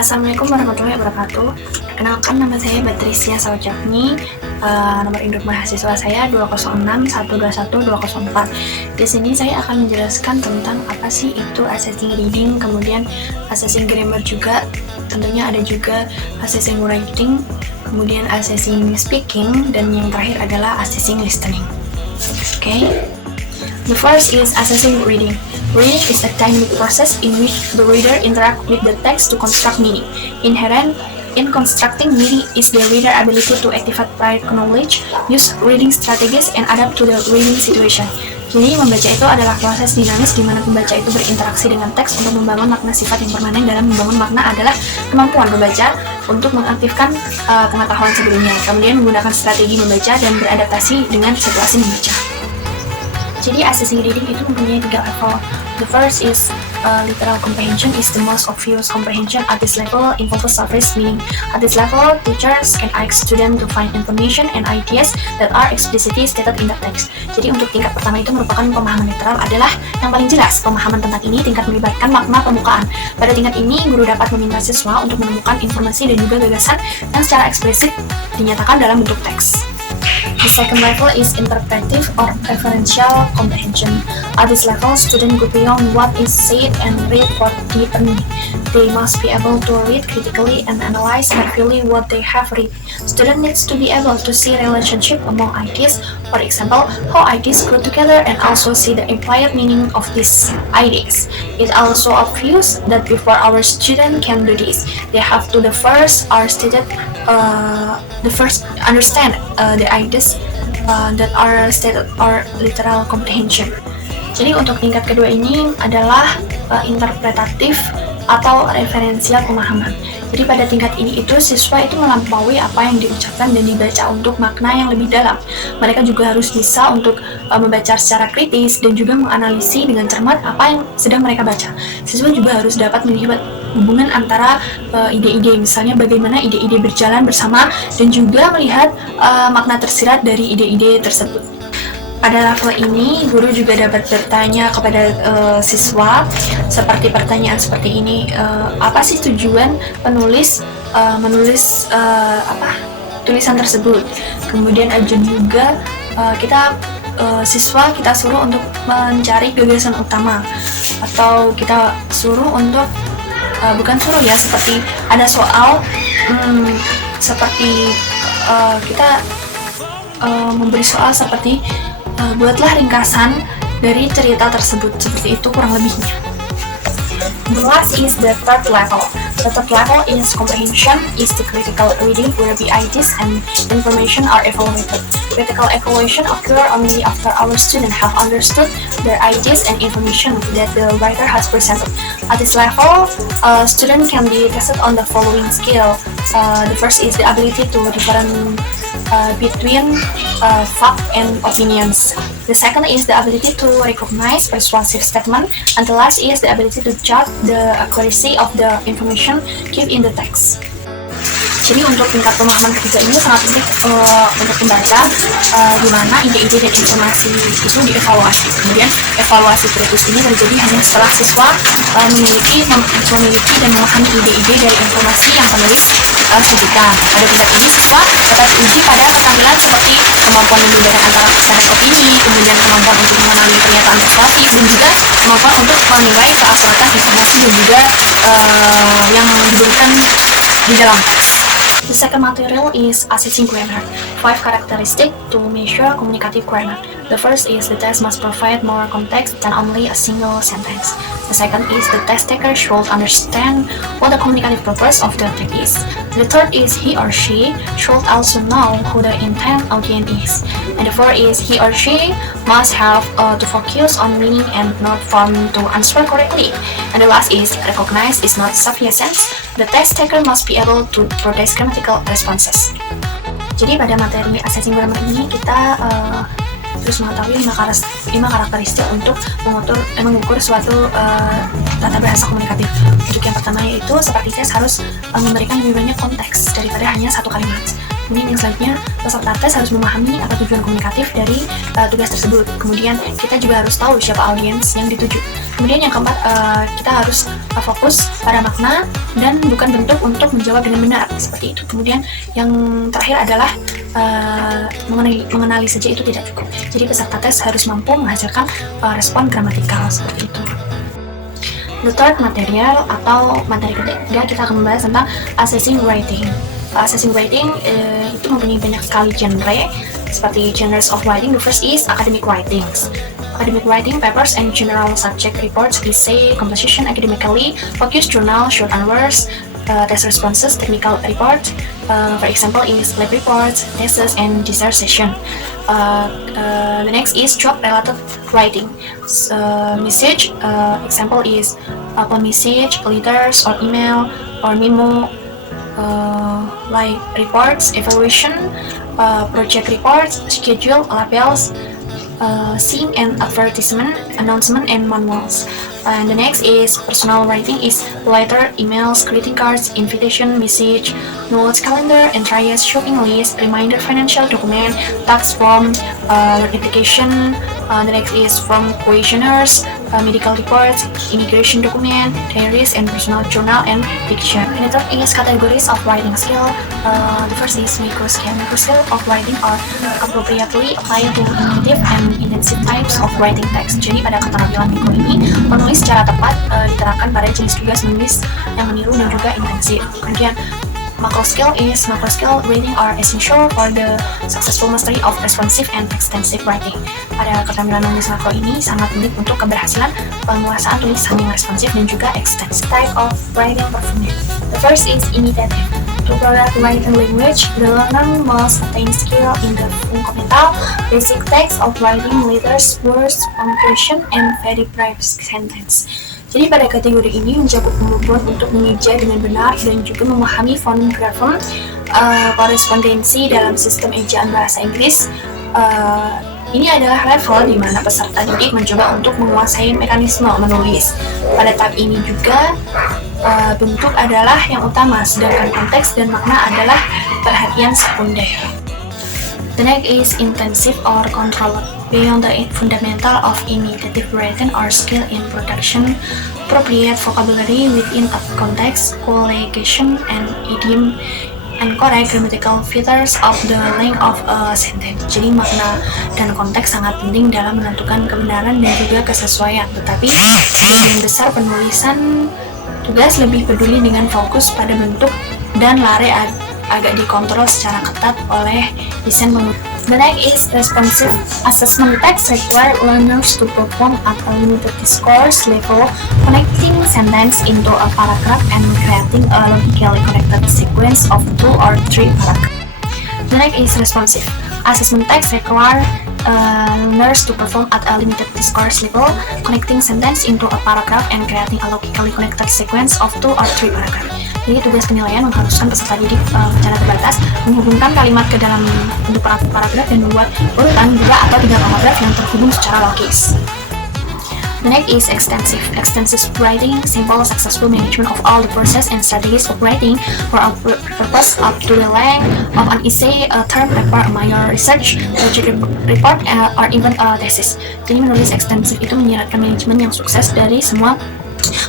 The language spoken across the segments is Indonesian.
Assalamualaikum warahmatullahi wabarakatuh. Perkenalkan, nama saya Patricia Saujatni. Nomor induk mahasiswa saya 206121204. Di sini saya akan menjelaskan tentang apa sih itu assessing reading, kemudian assessing grammar juga. Tentunya ada juga assessing writing, kemudian assessing speaking, dan yang terakhir adalah assessing listening. Okay? The first is assessing reading. Reading is a dynamic process in which the reader interacts with the text to construct meaning. Inherent in constructing meaning is the reader's ability to activate prior knowledge, use reading strategies, and adapt to the reading situation. Jadi, membaca itu adalah proses dinamis di mana pembaca itu berinteraksi dengan teks untuk membangun makna. Sifat yang permanen dalam membangun makna adalah kemampuan pembaca untuk mengaktifkan pengetahuan sebelumnya, kemudian menggunakan strategi membaca dan beradaptasi dengan situasi membaca. Jadi, assessing reading itu mempunyai 3 level. The first is literal comprehension is the most obvious comprehension. At this level involves surface meaning. At this level, teachers can ask students to find information and ideas that are explicitly stated in the text. Jadi, untuk tingkat pertama itu merupakan pemahaman literal adalah yang paling jelas. Pemahaman tentang ini tingkat melibatkan makna permukaan. Pada tingkat ini, guru dapat meminta siswa untuk menemukan informasi dan juga gagasan yang secara eksplisit dinyatakan dalam bentuk teks. The second level is interpretive or referential comprehension. At this level, students go beyond what is said and read for deeper meaning. They must be able to read critically and analyze carefully what they have read. Student needs to be able to see relationship among ideas, for example, how ideas grow together, and also see the implied meaning of these ideas. It's also obvious that before our student can do this, they have to first understand the ideas that are stated or literal comprehension. Jadi, untuk tingkat kedua ini adalah interpretatif atau referensial pemahaman. Jadi, pada tingkat ini itu siswa itu melampaui apa yang diucapkan dan dibaca untuk makna yang lebih dalam. Mereka juga harus bisa untuk membaca secara kritis dan juga menganalisis dengan cermat apa yang sedang mereka baca. Siswa juga harus dapat melihat hubungan antara ide-ide, misalnya bagaimana ide-ide berjalan bersama, dan juga melihat makna tersirat dari ide-ide tersebut. Pada level ini, guru juga dapat bertanya kepada siswa seperti pertanyaan seperti ini, apa sih tujuan penulis menulis tulisan tersebut. Kemudian ada juga siswa kita suruh untuk mencari gagasan utama, atau kita suruh untuk bukan suruh ya, seperti ada soal seperti kita memberi soal seperti buatlah ringkasan dari cerita tersebut, seperti itu kurang lebihnya. The last is the third level. The third level is comprehension is the critical reading where the ideas and information are evaluated. Critical evaluation occurs only after our students have understood their ideas and information that the writer has presented. At this level, students can be tested on the following scale. The first is the ability to differentiate between fact and opinions. The second is the ability to recognize persuasive statement, and the last is the ability to judge the accuracy of the information given in the text. Jadi, untuk tingkat pemahaman ketiga ini sangat penting untuk membaca gimana ide-ide dan informasi itu dievaluasi. Kemudian evaluasi kritis ini terjadi hanya setelah siswa memiliki dan memahami ide-ide dari informasi yang penulis sajikan. Pada tingkat ini, siswa dapat diuji pada keterampilan seperti kemampuan membedakan antara pesan dan opini, kemudian kemampuan untuk memahami pernyataan persuasif, dan juga kemampuan untuk menilai keakuratan informasi dan juga yang diberikan di dalam teks. The second material is assessing grammar. 5 characteristics to measure communicative grammar. The first is the test must provide more context than only a single sentence. The second is the test taker should understand what the communicative purpose of the text is. The third is he or she should also know who the intent audience is. And the fourth is he or she must have to focus on meaning and not form to answer correctly. And the last is recognize is not sufficient. The test taker must be able to produce grammatical responses. Jadi, pada materi assessing grammar ini kita terus mengetahui 5 karakteristik untuk mengukur suatu tata bahasa komunikatif. Untuk yang pertama yaitu seperti tes harus memberikan lebih banyak konteks daripada hanya satu kalimat. Kemudian yang selanjutnya, peserta tes harus memahami apa tujuan komunikatif dari tugas tersebut. Kemudian kita juga harus tahu siapa audiens yang dituju. Kemudian yang keempat, kita harus fokus pada makna dan bukan bentuk untuk menjawab dengan benar, seperti itu. Kemudian yang terakhir adalah mengenali saja itu tidak cukup. Jadi peserta tes harus mampu menghasilkan respon gramatikal, seperti itu. The third material atau materi ketiga, kita akan membahas tentang assessing writing. Assessing writing itu mempunyai banyak sekali genre, seperti genres of writing. The first is academic writings. Academic writing, papers and general subject reports, essay, composition, academically focused journal, short answers, test responses, technical report. For example, is lab reports, thesis, and dissertation. The next is job-related writing. Message, example is message, letters, or email, or memo, like reports, evaluation, project reports, schedule, labels, scene and advertisement, announcement, and manuals. And the next is personal writing, is letter, emails, greeting cards, invitation, message, notes, calendar, entries, shopping list, reminder, financial document, tax form, notification. The next is from questionnaires, medical reports, immigration document, diaries, and personal journal and picture. And the third is categories of writing skill. The first is micro skill. Micro skill of writing are appropriately applied to primitive and intensive types of writing text. Jadi pada keterampilan mikro ini, menulis secara tepat diterapkan pada jenis tugas menulis yang meniru dan juga intensif. Kemudian macro skill writing are essential for the successful mastery of responsive and extensive writing. Pada keterampilan menulis makro ini sangat penting untuk keberhasilan penguasaan tulisan yang responsif dan juga extensive. Type of writing performance. The first is imitative. To product writing language, the learner must attain skill in the fundamental basic text of writing, letters, words, punctuation, and very brief sentence. Jadi pada kategori ini mencakup kemampuan untuk mengeja dengan benar dan juga memahami fonografem, korespondensi dalam sistem ejaan bahasa Inggris. Ini adalah level di mana peserta didik mencoba untuk menguasai mekanisme menulis. Pada tahap ini juga bentuk adalah yang utama, sedangkan konteks dan makna adalah perhatian sekunder. The next is intensive or controlled. Beyond the fundamental of imitative writing or skill in production, appropriate vocabulary within a context, collocation, and idiom, and correct grammatical features of the length of a sentence. Jadi makna dan konteks sangat penting dalam menentukan kebenaran dan juga kesesuaian. Tetapi sebagian besar penulisan tugas lebih peduli dengan fokus pada bentuk dan lare agak dikontrol secara ketat oleh desain penulis. The next is responsive assessment text require learners to perform at a limited discourse level, connecting sentence into a paragraph and creating a logically connected sequence of 2 or 3 paragraphs. The next is responsive assessment text require learners to perform at a limited discourse level, connecting sentence into a paragraph and creating a logically connected sequence of 2 or 3 paragraphs. Jadi tugas penilaian mengharuskan peserta didik secara terbatas menghubungkan kalimat ke dalam bentuk paragraf dan membuat urutan 2 atau 3 paragraf yang terhubung secara logis. The next is extensive. Extensive writing, simple, successful management of all the process and strategies of writing for a purpose up to the length of an essay, a term paper, a minor research, project report, or even a thesis. Jadi menulis ekstensif itu menyiratkan manajemen yang sukses dari semua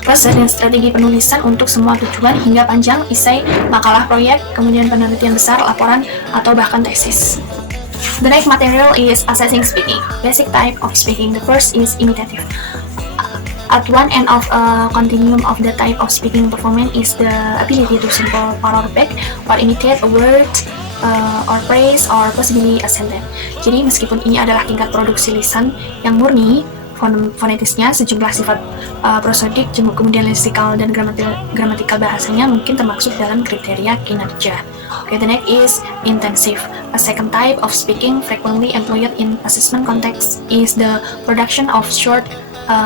proses dan strategi penulisan untuk semua tujuan hingga panjang, esai, makalah proyek, kemudian penelitian besar, laporan, atau bahkan tesis. The next material is assessing speaking. Basic type of speaking. The first is imitative. At one end of a continuum of the type of speaking performance is the ability to simple parrot or imitate a word or phrase or possibly a sentence. Jadi meskipun ini adalah tingkat produksi lisan yang murni, fonetisnya, sejumlah sifat prosodik, kemudian leksikal dan gramatikal bahasanya mungkin termasuk dalam kriteria kinerja. Okay, the next is intensive. A second type of speaking frequently employed in assessment context is the production of short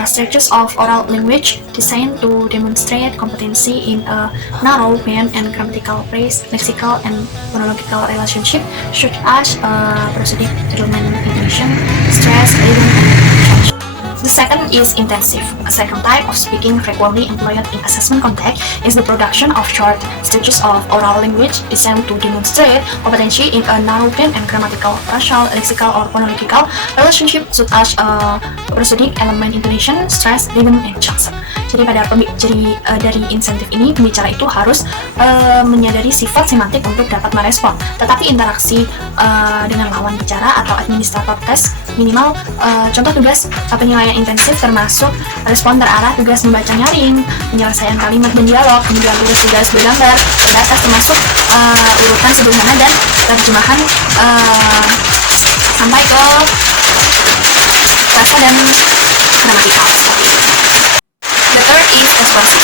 stretches of oral language designed to demonstrate competency in a narrow band and grammatical phrase, lexical and phonological relationship, such as prosodic, settlement, intonation, stress, rhythm, and punctuation. The second is intensive. A second type of speaking frequently employed in assessment context is the production of short stretches of oral language designed to demonstrate competency in a narrow band and grammatical, racial, lexical, or phonological relationship such as prosodic, element, intonation, stress, rhythm, and junction. Jadi pada ciri dari insentif ini, pembicara itu harus menyadari sifat semantik untuk dapat merespon. Tetapi interaksi dengan lawan bicara atau administrator tes minimal. Contoh tugas penilaian intensif termasuk respon terarah, tugas membaca nyaring, penyelesaian kalimat dan dialog, kemudian tugas-tugas bergambar, terbatas termasuk urutan sederhana dan terjemahan sampai ke frasa dan gramatikal seperti itu. The third is responsive.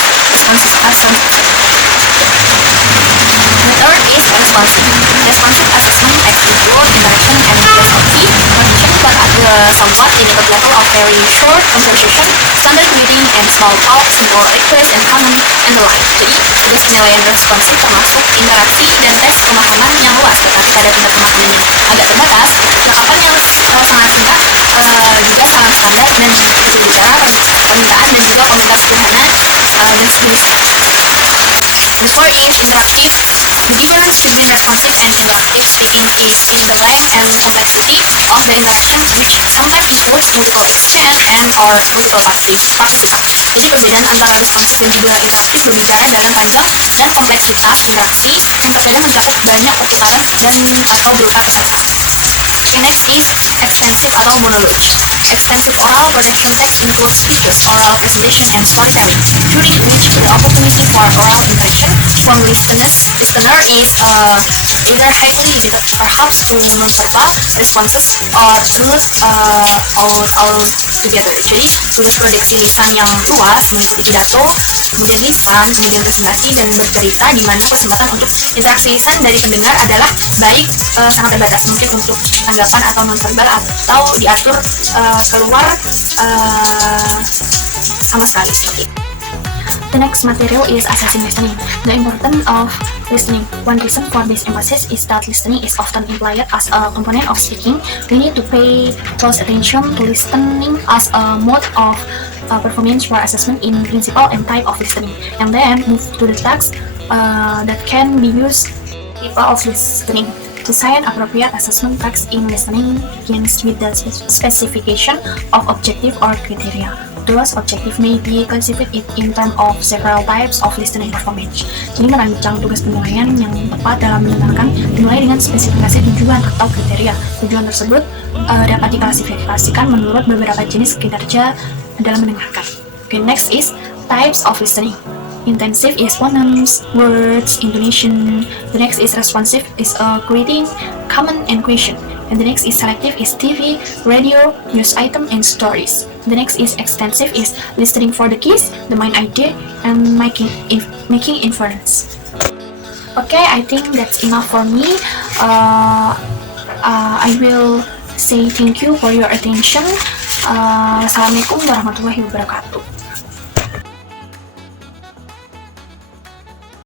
Responsive assessment explore interaction and philosophy, connection, but at the somewhat limited level of very short conversation, standard greeting, and small talk, simple request and comment, and the like. Jadi, tugas penilaian responsif termasuk interaksi dan tes pemahaman yang luas, tetapi pada tingkat pemahaman yang agak terbatas, jawaban yang sangat singkat juga sangat standar dan ciri bicara, permintaan dan juga komentar sederhana dan sejenisnya. The fourth is interactive. Beginners should be responsive and interactive. Speaking is in the length and complexity of the interactions, which sometimes include multiple exchange and or multiple participants. Jadi perbedaan antara responsif dan juga interaktif berbicara dalam panjang dan kompleksitas interaksi yang terkadang mencakup banyak perputaran dan atau berupa peserta. Okay, next is extensive atau monologue. Extensive oral production text includes speeches, oral presentation, and storytelling, during which the opportunity for oral interaction from listener is either highly limited, perhaps to non-verbal responses, or rules all together. Jadi, tugas produksi lisan yang luas meliputi pidato, kemudian lisan, kemudian presentasi, dan bercerita, di mana kesempatan untuk interaksi lisan dari pendengar adalah baik sangat terbatas, mungkin untuk tanggapan atau non-verbal atau diatur keluar sama sekali seperti itu. The next material is assessing listening. The importance of listening. One reason for this emphasis is that listening is often implied as a component of speaking. We need to pay close attention to listening as a mode of performance for assessment in principle and type of listening, and then move to the text that can be used people of listening. Design appropriate assessment text in listening begins with the specification of objective or criteria. Thus, objective may be conceived in terms of several types of listening performance. Jadi merancang tugas penilaian yang tepat dalam menyenangkan dimulai dengan spesifikasi tujuan atau kriteria. Tujuan tersebut dapat diklasifikasikan menurut beberapa jenis kinerja dalam mendengarkan. Okay, next is types of listening. Intensive is phonemes, words, intonation. The next is responsive is greeting, comment, and question. And the next is selective is TV, radio, news item, and stories. The next is extensive is listening for the keys, the main idea, and making inference. Okay, I think that's enough for me. I will say thank you for your attention. Assalamualaikum warahmatullahi wabarakatuh.